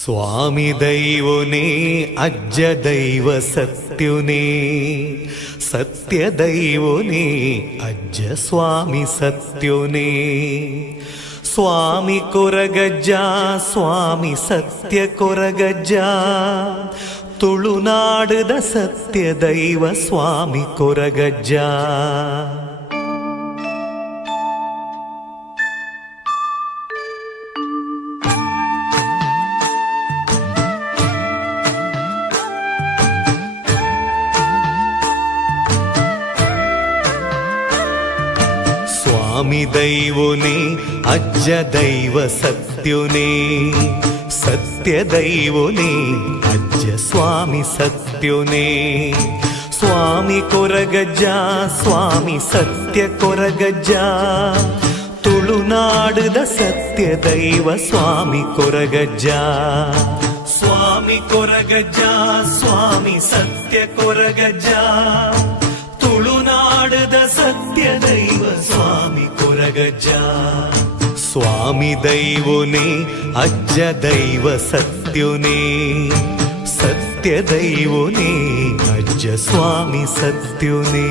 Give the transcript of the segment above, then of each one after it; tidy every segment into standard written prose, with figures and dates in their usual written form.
ಸ್ವಾಮಿ ದೈವನೇ ಅಜ್ಜ ದೈವ ಸತ್ಯುನೇ, ಸತ್ಯ ದೈವನೇ ಅಜ್ಜ ಸ್ವಾಮಿ ಸತ್ಯುನೇ. ಸ್ವಾಮಿ ಕೊರಗಜ್ಜ ಸ್ವಾಮಿ ಸತ್ಯ ಕೊರಗಜ್ಜ, ತುಳುನಾಡದ ಸತ್ಯ ದೈವ ಸ್ವಾಮಿ ಕೊರಗಜ್ಜ. ಸ್ವಾಮಿ ದೈವನೇ ಅಜ್ಜ ದೈವ ಸತ್ಯುನೇ, ಸತ್ಯ ದೈವನೇ ಅಜ್ಜ ಸ್ವಾಮಿ ಸತ್ಯುನೇ. ಸ್ವಾಮಿ ಕೊರಗಜ್ಜ ಸ್ವಾಮಿ ಸತ್ಯ ಕೊರಗಜ್ಜ, ತುಳುನಾಡದ ಸತ್ಯ ದೈವ ಸ್ವಾಮಿ ಕೊರಗಜ್ಜ. ಸ್ವಾಮಿ ಕೊರಗಜ್ಜ ಸ್ವಾಮಿ ಸತ್ಯ ಕೊರಗಜ್ಜ, ತುಳುನಾಡದ ಸತ್ಯ ದೈವ ಸ್ವಾಮಿ ಕೊರಗಜ್ಜ. ಸ್ವಾಮಿ ದೈವನೇ ಅಜ್ಜ ದೈವ ಸತ್ಯುನೇ, ಸತ್ಯ ದೈವನೇ ಅಜ್ಜ ಸ್ವಾಮಿ ಸತ್ಯುನೇ.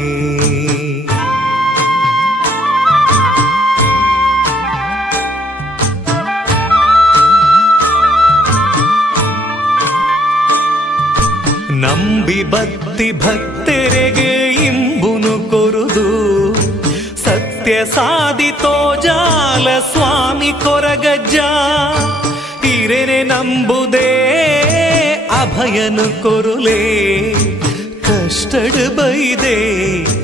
ನಂಬಿ ಭಕ್ತಿ ಭಕ್ತರಿಗೆ ಇಂಬುನು ಕೊರುದು, ಸತ್ಯ ಸಾಧಿತೋ ಜಾಲ ಸ್ವಾಮಿ ಕೊರಗಜ್ಜ. ಹಿರೇನೆ ನಂಬುದೇ ಅಭಯನು ಕೊರುಲೇ, ಕಷ್ಟಡ್ ಬೈದೆ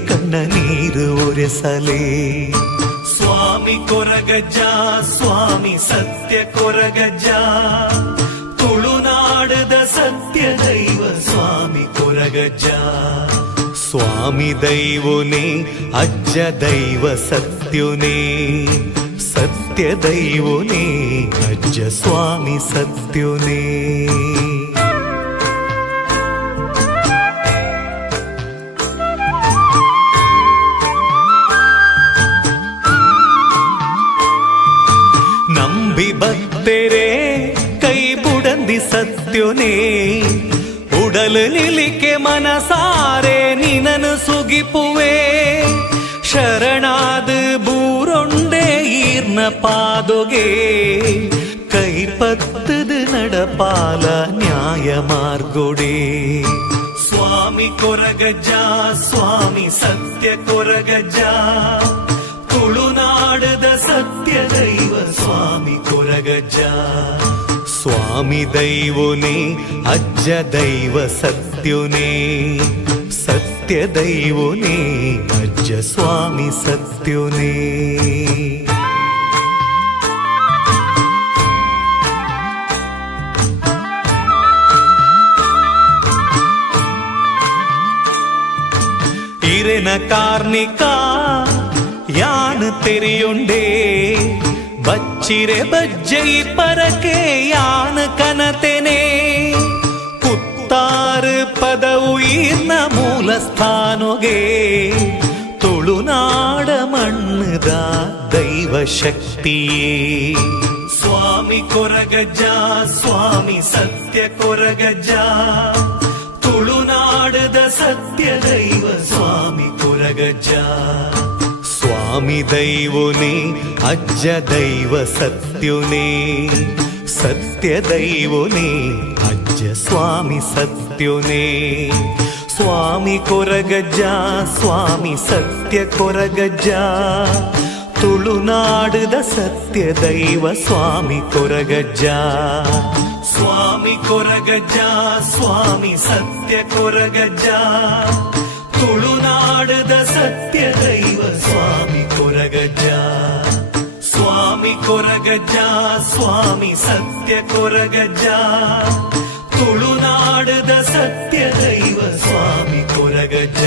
ಕಣ್ಣ ನೀರು ಒರೆಸಲೇ. ಸ್ವಾಮಿ ಕೊರಗಜ್ಜ ಸ್ವಾಮಿ ಸತ್ಯ ಕೊರಗಜ್ಜ, ತುಳುನಾಡದ ಸತ್ಯ ದೈವ ಸ್ವಾಮಿ ಕೊರಗಜ್ಜ. ಸ್ವಾಮಿ ದೈವನೇ ಅಜ್ಜ ದೈವ ಸತ್ಯುನೇ, ಸತ್ಯ ದೈವನೇ ಅಜ್ಜ ಸ್ವಾಮಿ ಸತ್ಯುನೇ. ನಂಬಿ ಭಕ್ತರೇ ಕೈ ಬುಡಂದಿ ಸತ್ಯುನೇ, ಉಡಲು ನಿಲಿಕೆ ಮನಸಾರೆ ನಿನನು ಸುಗಿಪುವೆ. ಶರಣಾದ ಬೂರೊಂಡೆ ಈರ್ನ ಪಾದೊಗೆ, ಕೈಪತ್ತದ ನಡಪಾಲ ನ್ಯಾಯ ಮಾರ್ಗೊಡೆ. ಸ್ವಾಮಿ ಕೊರಗಜ್ಜ ಸ್ವಾಮಿ ಸತ್ಯ ಕೊರಗಜ್ಜ, ತುಳುನಾಡದ ಸತ್ಯ ದೈವ ಸ್ವಾಮಿ ಕೊರಗಜ್ಜ. ಸ್ವಾಮಿ ದೈವನೇ ಅಜ್ಜ ದೈವ ಸತ್ಯುನೇ, ಸತ್ಯ ದೈವನೇ ಅಜ್ಜ ಸ್ವಾಮಿ ಸತ್ಯುನೇ. ಇರೆನ ಕಾರ್ಣಿಕ ಯಾನ್ ತೆರೆಯುಂಡೇ, ಬಚ್ಚಿರೆ ಬಜ್ಜೈ ಪರಕೆ ಯಾನ್ ಕನತೆನೆ. ಕುತ್ತಾರು ಪದವು ಈರ್ನ ಮೂಲ ಸ್ಥಾನೊಗೆ, ತುಳುನಾಡ ಮಣ್ಣದ ದೈವ ಶಕ್ತಿಯೇ. ಸ್ವಾಮಿ ಕೊರಗಜ್ಜ ಸ್ವಾಮಿ ಸತ್ಯ ಕೊರಗಜ್ಜ, ತುಳುನಾಡದ ಸತ್ಯ ದೈವ ಸ್ವಾಮಿ ಕೊರಗಜ್ಜ. ಸ್ವಾಮಿ ದೈವನೇ ಅಜ್ಜ ದೈವ ಸತ್ಯುನೇ, ಸತ್ಯ ದೈವನೇ ಅಜ್ಜ ಸ್ವಾಮಿ ಸತ್ಯುನೇ. ಸ್ವಾಮಿ ಕೊರಗಜ್ಜ ಸ್ವಾಮಿ ಸತ್ಯ ಕೊರಗಜ್ಜ, ತುಳುನಾಡದ ಸತ್ಯ ದೈವ ಸ್ವಾಮಿ ಕೊರಗಜ್ಜ. ಸ್ವಾಮಿ ಕೊರಗಜ್ಜ ಸ್ವಾಮಿ ಸತ್ಯ ಕೊರಗಜ್ಜ, ತುಳುನಾಡದ ಸತ್ಯ ದೈವ ಸ್ವಾಮಿ ಕೊರಗಜ್ಜ. ಸ್ವಾಮಿ ಕೊರಗಜ್ಜ ಸ್ವಾಮಿ ಸತ್ಯ ಕೊರಗಜ್ಜ, ತುಳುನಾಡದ ಸತ್ಯ ದೈವ ಸ್ವಾಮಿ ಕೊರಗಜ್ಜ.